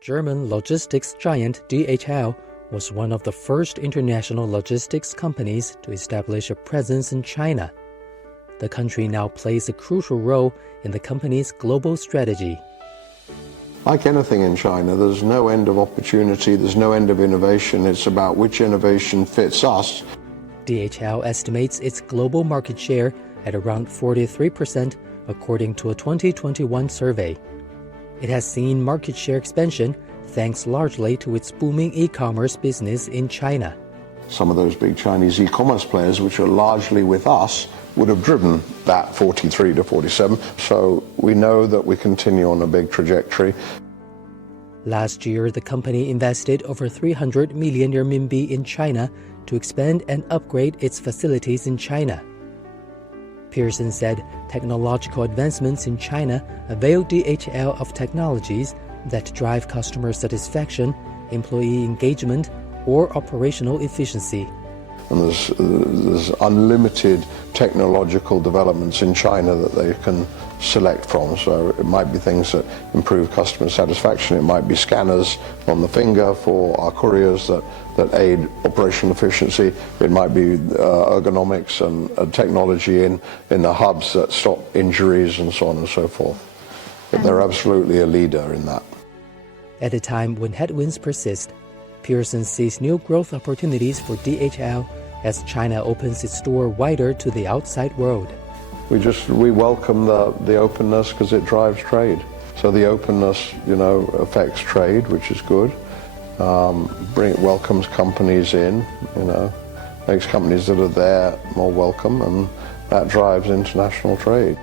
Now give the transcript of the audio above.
German logistics giant DHL was one of the first international logistics companies to establish a presence in China. The country now plays a crucial role in the company's global strategy. Like anything in China, there's no end of opportunity, there's no end of innovation. It's about which innovation fits us. DHL estimates its global market share at around 43%, according to a 2021 survey. It has seen market share expansion thanks largely to its booming e-commerce business in China. Some of those big Chinese e-commerce players, which are largely with us, would have driven that 43 to 47. So we know that we continue on a big trajectory. Last year, the company invested over 300 million RMB in China to expand and upgrade its facilities in China. Pearson said technological advancements in China avail DHL of technologies that drive customer satisfaction, employee engagement, or operational efficiency. And there's unlimited technological developments in China that they can select from. So it might be things that improve customer satisfaction. It might be scanners on the finger for our couriers that aid operational efficiency. It might be ergonomics and technology in the hubs that stop injuries and so on and so forth. But they're absolutely a leader in that. At a time when headwinds persist, Pearson sees new growth opportunities for DHL as China opens its door wider to the outside world. We welcome the openness because it drives trade. So the openness, affects trade, which is good. Welcomes companies in, makes companies that are there more welcome, and that drives international trade.